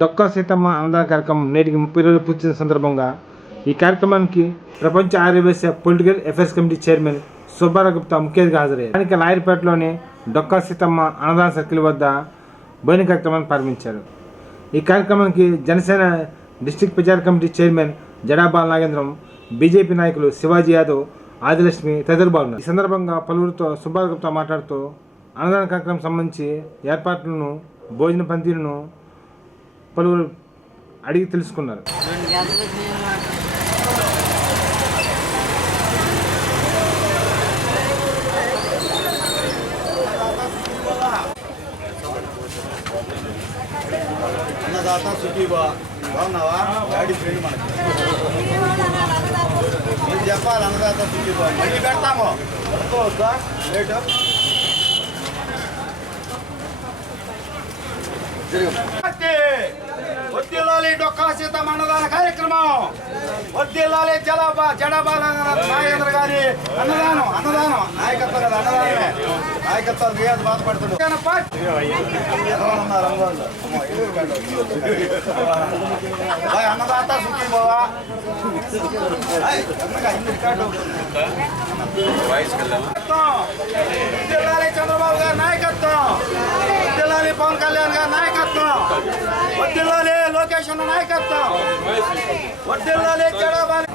డొక్కా సీతమ్మ అన్నదాన కార్యక్రమం నేటికి 30 రోజులు పూర్తి సందర్భంగా ఈ కార్యక్రమానికి ప్రపంచ Aryavysya political affairs committee chairman Subbarao Gupta ముఖ్య అతిథిగా హాజరయ్యారు. స్థానిక లాయర్పేటలోని డొక్కా సీతమ్మ అన్నదాన సర్కిల్ వద్ద భోజన కార్యక్రమాన్ని ప్రారంభించారు. ఈ కార్యక్రమానికి జనసేన డిస్ట్రిక్ట్ ప్రచార కమిటీ చైర్మన్ జడా బాలనాగేంద్రం, బీజేపీ నాయకులు శివాజీ యాదవ్, ఆదిలక్ష్మి తదితరులు పాల్గొన్నారు. ఈ సందర్భంగా పలువురితో సుబ్బారావు గుప్తా మాట్లాడుతూ అన్నదాన కార్యక్రమం సంబంధించి ఏర్పాట్లను, భోజన పంక్తులను పలువురు అడిగి తెలుసుకున్నారు. అన్నదాత సుఖీబా బాగున్నావా? డాడీ ఫ్రెండ్ మనకి మీరు చెప్పాలి. అన్నదాత సుఖీబా మళ్ళీ పెడతాము. వద్దా లేటు వద్దిల్లాలి డొక్కా సీతమ్మ అన్నదాన కార్యక్రమం. వద్దిల్లాలి జడబాల నాగేంద్ర గారి అన్నదానం నాయకత్వం కదా, అన్నదానమే నాయకత్వం. రియాజ్ బాధపడుతుంది అన్నదాత సుఖీ బావా. వద్దిల్లాలి చంద్రబాబు గారి నాయకత్వం, వద్దిల్లాలి పవన్ కళ్యాణ్ గారి నాయకత్వం, వద్దిల్లాలి లోకేష్ అన్న నాయకత్వం, వద్దిల్లాలి జడబాలి.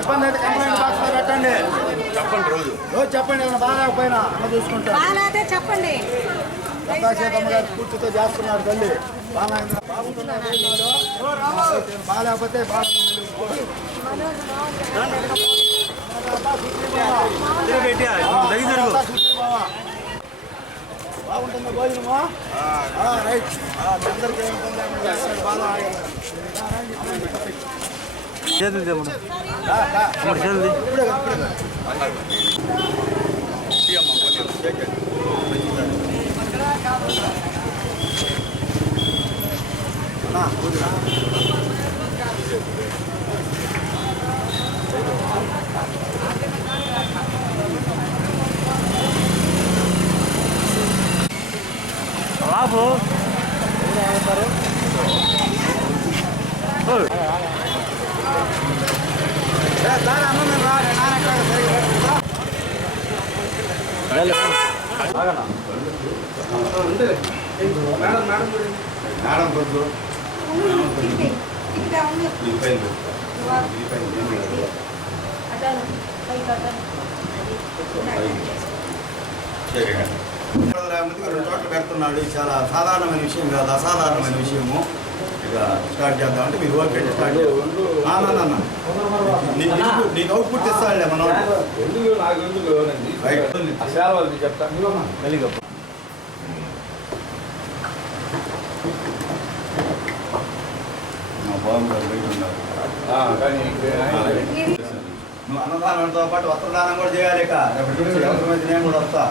ఇబ్బంది అయితే కంప్లైంట్ బాక్స్ లో పెట్టండి. రోజు చెప్పండి. బాగాలేకపోయినా అన్న చూసుకుంటాం. చెప్పండి. డొక్కా సీతమ్మ గారు పూర్తితో చేస్తున్నారు తల్లి. బాగుంటున్నారు. బాగాలేకపోతే బాగుంటుంది భోజనమా. రైట్. అందరికీ బాగా బాబు మేడం కొద్దు రెండు చోట్ల పెడుతున్నాడు. చాలా సాధారణమైన విషయం కాదు, అసాధారణమైన విషయము. ఇక స్టార్ట్ చేద్దామంటే మీరు ఓకే స్టార్ట్ చేద్దాం. నీకు అవుట్పుట్ ఇస్తాడులే మన నువ్వు అన్నదానంతో పాటు వస్త్రదానం కూడా చేయాలి. ఇక రేపటి నేను కూడా వస్తా.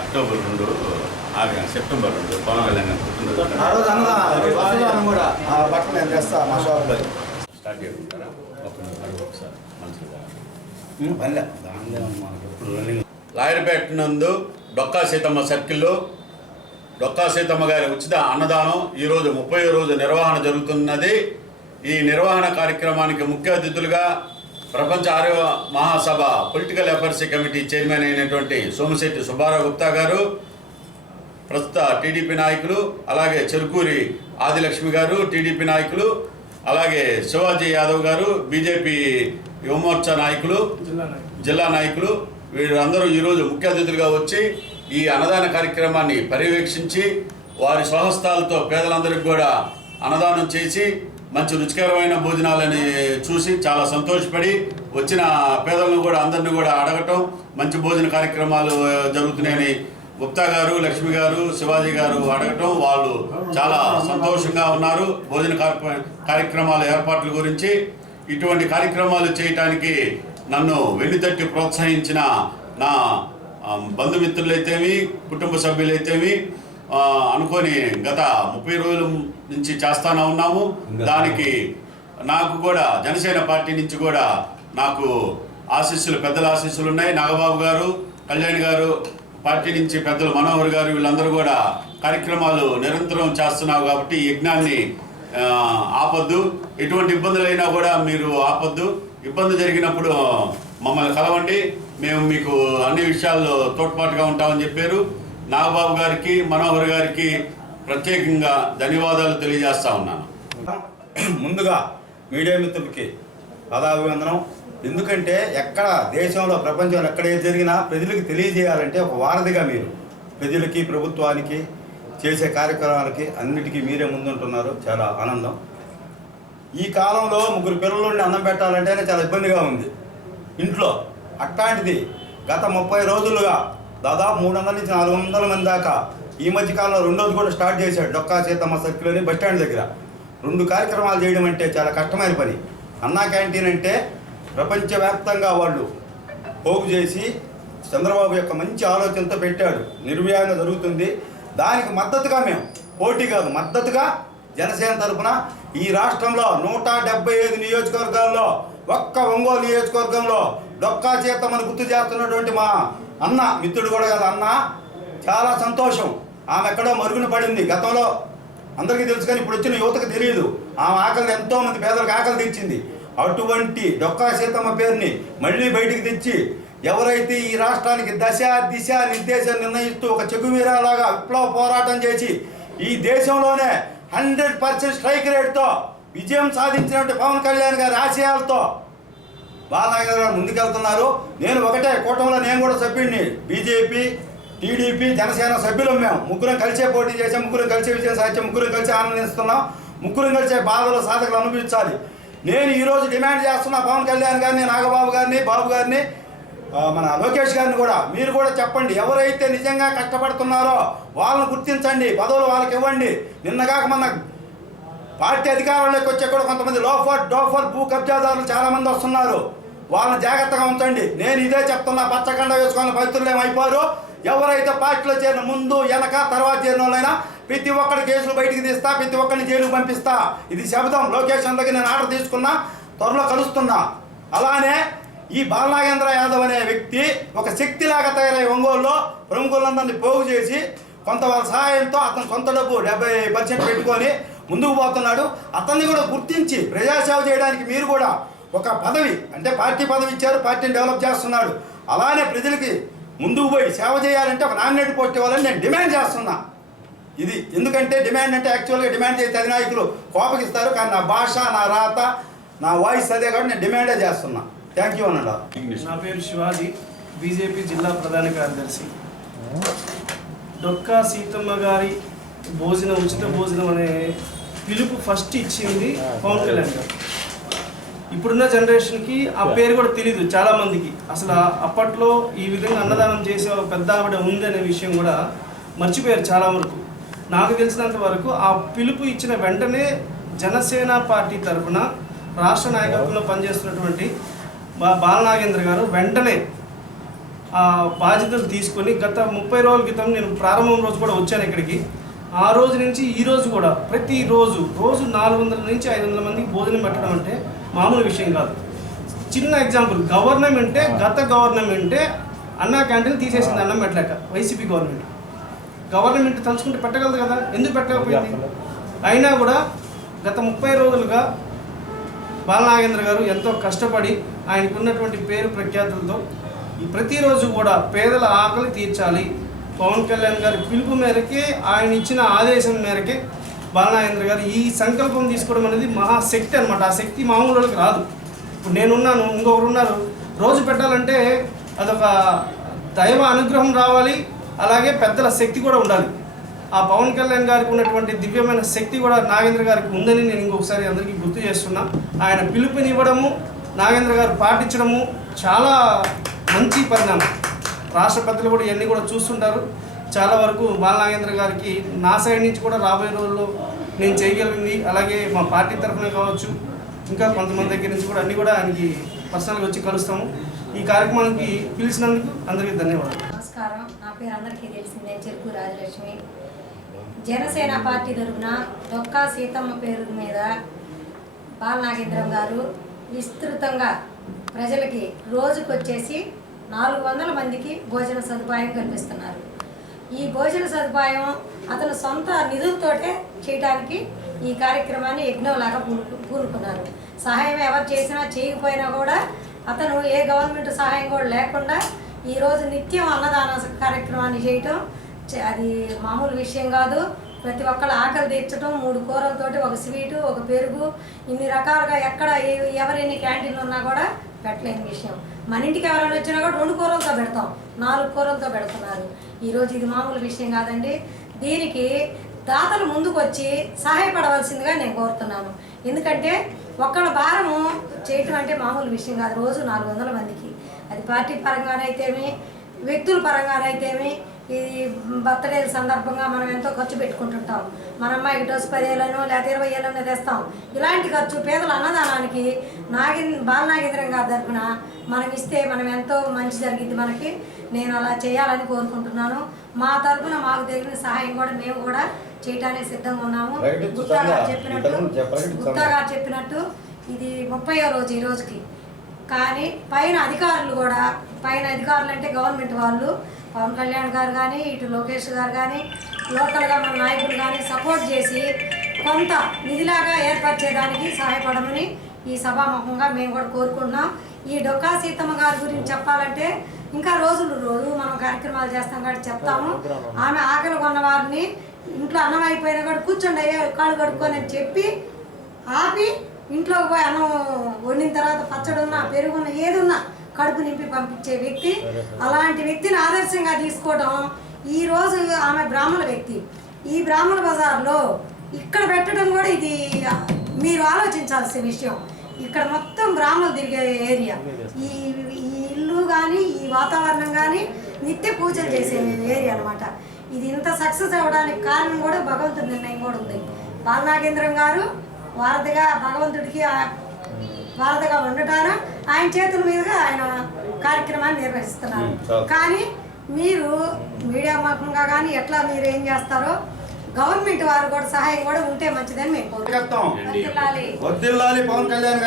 అక్టోబర్ 2 సెప్టెంబర్ 2 పవన్ కళ్యాణ్ ఆ రోజు అన్నదానం కూడా ఆ బట్టలు నేను తెస్తా మా షాప్లో. స్టార్ట్ చేసుకుంటారా? ఒకసారి మంచిగా లాయర్పేట నందు డొక్కా సీతమ్మ సర్కిల్లో డొక్కా సీతమ్మ గారి ఉచిత అన్నదానం ఈరోజు 30వ రోజు నిర్వహణ జరుగుతున్నది. ఈ నిర్వహణ కార్యక్రమానికి ముఖ్య అతిథులుగా ప్రపంచ ఆర్య మహాసభ పొలిటికల్ అఫైర్స్ కమిటీ చైర్మన్ అయినటువంటి సోమిశెట్టి సుబ్బారావు గుప్తా గారు, ప్రస్తుత టీడీపీ నాయకులు, అలాగే చెరుకూరి ఆదిలక్ష్మి గారు టీడీపీ నాయకులు, అలాగే శివాజీ యాదవ్ గారు బీజేపీ యువమోర్చా నాయకులు, జిల్లా నాయకులు, వీరందరూ ఈరోజు ముఖ్య అతిథులుగా వచ్చి ఈ అన్నదాన కార్యక్రమాన్ని పర్యవేక్షించి వారి స్వహస్తాలతో పేదలందరికీ కూడా అన్నదానం చేసి మంచి రుచికరమైన భోజనాలని చూసి చాలా సంతోషపడి వచ్చిన పేదలను కూడా అందరినీ కూడా అడగటం, మంచి భోజన కార్యక్రమాలు జరుగుతున్నాయని గుప్తా గారు, లక్ష్మి గారు, శివాజీ గారు అడగటం వాళ్ళు చాలా సంతోషంగా ఉన్నారు భోజన కార్యక్రమాల ఏర్పాట్ల గురించి. ఇటువంటి కార్యక్రమాలు చేయటానికి నన్ను వెన్నుతట్టి ప్రోత్సహించిన నా బంధుమిత్రులైతేమి, కుటుంబ సభ్యులైతేమి అనుకొని గత 30 రోజుల నుంచి చేస్తానే ఉన్నాము. దానికి నాకు కూడా జనసేన పార్టీ నుంచి కూడా నాకు ఆశీస్సులు, పెద్దల ఆశీస్సులు ఉన్నాయి. నాగబాబు గారు, కళ్యాణ్ గారు, పార్టీ నుంచి పెద్దలు మనోహర్ గారు, వీళ్ళందరూ కూడా కార్యక్రమాలు నిరంతరం చేస్తున్నావు కాబట్టి ఈ యజ్ఞాన్ని ఆపొద్దు. ఎటువంటి ఇబ్బందులైనా కూడా మీరు ఆపొద్దు. ఇబ్బంది జరిగినప్పుడు మమ్మల్ని కలవండి, మేము మీకు అన్ని విషయాల్లో తోడ్పాటుగా ఉంటామని చెప్పారు. నాగబాబు గారికి, మనోహర్ గారికి ప్రత్యేకంగా ధన్యవాదాలు తెలియజేస్తా ఉన్నాను. ముందుగా మీడియా మిత్రులకి పదాభివందనం. ఎందుకంటే ఎక్కడ దేశంలో, ప్రపంచంలో ఎక్కడ ఏది జరిగినా ప్రజలకు తెలియజేయాలంటే ఒక వారధిగా మీరు ప్రజలకి, ప్రభుత్వానికి చేసే కార్యక్రమాలకి అన్నిటికీ మీరే ముందుంటున్నారు. చాలా ఆనందం. ఈ కాలంలో 3 పిల్లల నుండి అన్నం పెట్టాలంటేనే చాలా ఇబ్బందిగా ఉంది ఇంట్లో. అట్లాంటిది గత 30 రోజులుగా దాదాపు 300 నుంచి 400 మంది దాకా ఈ మధ్యకాలంలో రెండోది కూడా స్టార్ట్ చేశాడు. డొక్కా సీతమ్మ సర్కిల్లోని బస్టాండ్ దగ్గర 2 కార్యక్రమాలు చేయడం అంటే చాలా కష్టమైన పని. అన్నా క్యాంటీన్ అంటే ప్రపంచవ్యాప్తంగా వాళ్ళు పోగు చేసి చంద్రబాబు యొక్క మంచి ఆలోచనతో పెట్టాడు. నిర్వ్యాయంగా జరుగుతుంది. దానికి మద్దతుగా మేము, పోటీ కాదు మద్దతుగా జనసేన తరఫున ఈ రాష్ట్రంలో 175 నియోజకవర్గాల్లో ఒక్క ఒంగోలు నియోజకవర్గంలో డొక్కా సీతమ్మని గుర్తు చేస్తున్నటువంటి మా అన్న, మిత్రుడు కూడా కాదు అన్న, చాలా సంతోషం. ఆమె ఎక్కడో మరుగున పడింది. గతంలో అందరికీ తెలుసు కానీ ఇప్పుడు వచ్చిన యువతకు తెలియదు. ఆమె ఆకలిని ఎంతోమంది పేదలకు ఆకలి తెచ్చింది. అటువంటి డొక్కా సీతమ్మ పేరుని మళ్ళీ బయటికి తెచ్చి ఎవరైతే ఈ రాష్ట్రానికి దశ దిశ నిర్దేశం నిర్ణయిస్తూ ఒక చెగువీరాలాగా విప్లవ పోరాటం చేసి ఈ దేశంలోనే 100% స్ట్రైక్ రేట్తో విజయం సాధించినటువంటి పవన్ కళ్యాణ్ గారి ఆశయాలతో బాలనాగర్ గారు ముందుకెళ్తున్నారు. నేను ఒకటే, కూటమిలో నేను కూడా సభ్యుడిని. బీజేపీ, టీడీపీ, జనసేన సభ్యులం. మేము 3 కలిసే పోటీ చేసాం, 3 కలిసే విజయం సాధించాం, 3 కలిసి ఆనందిస్తున్నాం. 3 కలిసే బాధలు, సాధకులు అనుభవించాలి. నేను ఈరోజు డిమాండ్ చేస్తున్నా పవన్ కళ్యాణ్ గారిని, నాగబాబు గారిని, బాబు గారిని, మన లోకేష్ గారిని కూడా, మీరు కూడా చెప్పండి. ఎవరైతే నిజంగా కష్టపడుతున్నారో వాళ్ళని గుర్తించండి, పదవులు వాళ్ళకి ఇవ్వండి. నిన్నగాక మన పార్టీ అధికారంలోకి వచ్చే కూడా కొంతమంది డోఫర్ భూ కబ్జాదారులు చాలామంది వస్తున్నారు. వాళ్ళని జాగ్రత్తగా ఉంచండి. నేను ఇదే చెప్తున్నా. పచ్చకండ వేసుకొని పవిత్రులు ఏమైపోరు. ఎవరైతే పార్టీలో చేరిన ముందు, వెనక, తర్వాత చేరిన వాళ్ళైనా ప్రతి ఒక్కరి కేసులు బయటికి తీస్తా, ప్రతి ఒక్కరిని జైలుకు పంపిస్తా. ఇది శబ్దం. లోకేష్ అందరికి నేను ఆర్డర్ తీసుకున్నా, త్వరలో కలుస్తున్నా. అలానే ఈ బాలనాగేంద్ర యాదవ్ అనే వ్యక్తి ఒక శక్తిలాగా తయారై ఒంగోలులో ప్రముఖులందరినీ పోగు చేసి కొంత వాళ్ళ సహాయంతో అతను సొంత డబ్బు 70% పెట్టుకొని ముందుకు పోతున్నాడు. అతన్ని కూడా గుర్తించి ప్రజాసేవ చేయడానికి మీరు కూడా ఒక పదవి, అంటే పార్టీ పదవి ఇచ్చారు, పార్టీని డెవలప్ చేస్తున్నాడు. అలానే ప్రజలకి ముందుకు పోయి సేవ చేయాలంటే ఒక నామినేట్ పోస్ట్ ఇవ్వాలని నేను డిమాండ్ చేస్తున్నా. ఇది ఎందుకంటే డిమాండ్ అంటే యాక్చువల్గా డిమాండ్ చేసే అధినాయకులు కోపగిస్తారు, కానీ నా భాష, నా రాత, నా వాయిస్ అదే కాబట్టి నేను డిమాండే చేస్తున్నా. థ్యాంక్ యూ అన్నాడు. నా పేరు శివాజీ, బీజేపీ జిల్లా ప్రధాన కార్యదర్శి. డొక్కా సీతమ్మ గారి ఉచిత భోజనం అనే పిలుపు ఫస్ట్ ఇచ్చింది పవన్ కళ్యాణ్ గారు. ఇప్పుడున్న జనరేషన్కి ఆ పేరు కూడా తెలీదు చాలామందికి. అసలు అప్పట్లో ఈ విధంగా అన్నదానం చేసే ఒక పెద్ద ఆవిడ ఉంది అనే విషయం కూడా మర్చిపోయారు చాలా వరకు. నాకు తెలిసినంత వరకు ఆ పిలుపు ఇచ్చిన వెంటనే జనసేన పార్టీ తరఫున రాష్ట్ర నాయకత్వంలో పనిచేస్తున్నటువంటి బాలనాగేంద్ర గారు వెంటనే ఆ బాధ్యతలు తీసుకొని గత 30 రోజుల క్రితం నేను ప్రారంభం రోజు కూడా వచ్చాను ఇక్కడికి. ఆ రోజు నుంచి ఈ రోజు కూడా ప్రతిరోజు 400 నుంచి 500 మందికి భోజనం పెట్టడం అంటే మామూలు విషయం కాదు. చిన్న ఎగ్జాంపుల్, గత గవర్నమెంటే అన్నా క్యాంటీన్ తీసేసింది అన్నం పెట్టలేక. వైసీపీ గవర్నమెంట్ తలుచుకుంటే పెట్టగలదు కదా, ఎందుకు పెట్టకపోయింది? అయినా కూడా గత 30 రోజులుగా బాలనాగేంద్ర గారు ఎంతో కష్టపడి ఆయనకు ఉన్నటువంటి పేరు ప్రఖ్యాతులతో ప్రతిరోజు కూడా పేదల ఆకలి తీర్చాలి, పవన్ కళ్యాణ్ గారి పిలుపు మేరకే, ఆయన ఇచ్చిన ఆదేశం మేరకే బాలనాగేంద్ర గారు ఈ సంకల్పం తీసుకోవడం అనేది మహాశక్తి అనమాట. ఆ శక్తి మామూలు వాళ్ళకి రాదు. ఇప్పుడు నేనున్నాను, ఇంకొకరు ఉన్నారు. రోజు పెట్టాలంటే అదొక దైవ అనుగ్రహం రావాలి, అలాగే పెద్దల శక్తి కూడా ఉండాలి. ఆ పవన్ కళ్యాణ్ గారికి ఉన్నటువంటి దివ్యమైన శక్తి కూడా నాగేంద్ర గారికి ఉందని నేను ఇంకొకసారి అందరికీ గుర్తు చేస్తున్నా. ఆయన పిలుపునివ్వడము, నాగేంద్ర గారు పాటించడము చాలా మంచి పరిణామం. రాష్ట్ర పెద్దలు కూడా ఇవన్నీ కూడా చూస్తుంటారు. చాలా వరకు బాలనాగేంద్ర గారికి నా సైడ్ నుంచి కూడా రాబోయే రోజుల్లో నేను చేయగలిగింది, అలాగే మా పార్టీ తరఫున కావచ్చు, ఇంకా కొంతమంది దగ్గర నుంచి కూడా అన్నీ కూడా ఆయనకి పర్సనల్గా వచ్చి కలుస్తాము. ఈ కార్యక్రమానికి పిలిచినందుకు అందరికీ ధన్యవాదాలు. నమస్కారం. నా పేరు అందరికీ తెలిసిందే, చెరుకు రాజలక్ష్మి. జనసేన పార్టీ తరఫున డొక్కా సీతమ్మ పేరు మీద బాలనాగేంద్రం గారు విస్తృతంగా ప్రజలకి రోజుకొచ్చేసి 400 మందికి భోజన సదుపాయం కల్పిస్తున్నారు. ఈ భోజన సదుపాయం అతను సొంత నిధులతోటే చేయడానికి ఈ కార్యక్రమాన్ని యజ్ఞంలాగా పూనుకున్నారు. సహాయం ఎవరు చేసినా చేయకపోయినా కూడా అతను ఏ గవర్నమెంట్ సహాయం కూడా లేకుండా ఈరోజు నిత్యం అన్నదాన కార్యక్రమాన్ని చేయటం అది మామూలు విషయం కాదు. ప్రతి ఒక్కళ్ళ ఆకలి తీర్చడం, 3 కూరలతోటి ఒక స్వీటు, ఒక పెరుగు, ఇన్ని రకాలుగా ఎక్కడ ఎవరెన్ని క్యాంటీన్లు ఉన్నా కూడా పెట్టలేని విషయం. మన ఇంటికి ఎవరైనా వచ్చినా కూడా 2 కూరలతో పెడతాం, 4 కూరలతో పెడుతున్నారు. ఈరోజు ఇది మామూలు విషయం కాదండి. దీనికి దాతలు ముందుకు వచ్చి సహాయపడవలసిందిగా నేను కోరుతున్నాను. ఎందుకంటే ఒక్కళ్ళ భారము చేయటం అంటే మామూలు విషయం కాదు. రోజు 400 మందికి, అది పార్టీ పరంగానైతేమి, వ్యక్తుల పరంగానైతేమి, ఈ బర్త్డేల సందర్భంగా మనం ఎంతో ఖర్చు పెట్టుకుంటుంటాం. మన అమ్మాయికి డ్రెస్ 10,000 లేదా 20,000 తెస్తాం. ఇలాంటి ఖర్చు పేదల అన్నదానానికి బాలనాగేంద్రం గారి తరఫున మనం ఇస్తే మనం ఎంతో మంచి జరిగింది మనకి. నేను అలా చేయాలని కోరుకుంటున్నాను. మా తరఫున మాకు తెలిసిన సహాయం కూడా మేము కూడా చేయటానికి సిద్ధంగా ఉన్నాము. గుప్తా గారు చెప్పినట్టు ఇది 30వ రోజు ఈ రోజుకి. కానీ పైన అధికారులు అంటే గవర్నమెంట్ వాళ్ళు, పవన్ కళ్యాణ్ గారు కానీ, ఇటు లోకేష్ గారు కానీ, లోకల్గా మన నాయకులు కానీ సపోర్ట్ చేసి కొంత నిధిలాగా ఏర్పరిచేదానికి సహాయపడమని ఈ సభాముఖంగా మేము కూడా కోరుకుంటున్నాం. ఈ డొక్కా సీతమ్మ గారి గురించి చెప్పాలంటే ఇంకా రోజు మనం కార్యక్రమాలు చేస్తాం కాబట్టి చెప్తాము. ఆమె ఆకలి కొన్న వారిని ఇంట్లో అన్నం అయిపోయినా కూడా కూర్చోండి అయ్యా కాళ్ళు కడుక్కొని అని చెప్పి ఆపి ఇంట్లోకి పోయి అన్నం వండిన తర్వాత పచ్చడి ఉన్నా, పెరుగున్నా, ఏదున్నా కడుపు నింపి పంపించే వ్యక్తి. అలాంటి వ్యక్తిని ఆదర్శంగా తీసుకోవడం. ఈరోజు ఆమె బ్రాహ్మణ వ్యక్తి. ఈ బ్రాహ్మణ బజార్లో ఇక్కడ పెట్టడం కూడా ఇది మీరు ఆలోచించాల్సిన విషయం. ఇక్కడ మొత్తం బ్రాహ్మణులు తిరిగే ఏరియా. ఈ ఇల్లు కానీ, ఈ వాతావరణం కానీ నిత్య పూజలు చేసే ఏరియా అనమాట. ఇది ఇంత సక్సెస్ అవ్వడానికి కారణం కూడా భగవంతుడి నిర్ణయం కూడా ఉంది. బాలనాగేంద్రం గారు వారధిగా భగవంతుడికి వారధిగా ఉండటాన ఆయన చేతుల మీదుగా ఆయన కార్యక్రమాన్ని నిర్వహిస్తున్నారు. కానీ మీరు మీడియా ముఖంగా కానీ ఎట్లా మీరు ఏం చేస్తారో గవర్నమెంట్ వారు కూడా సహాయం కూడా ఉంటే మంచిదని మేము కోరుకుంటున్నాం. వర్ధిల్లాలి పవన్ కళ్యాణ్.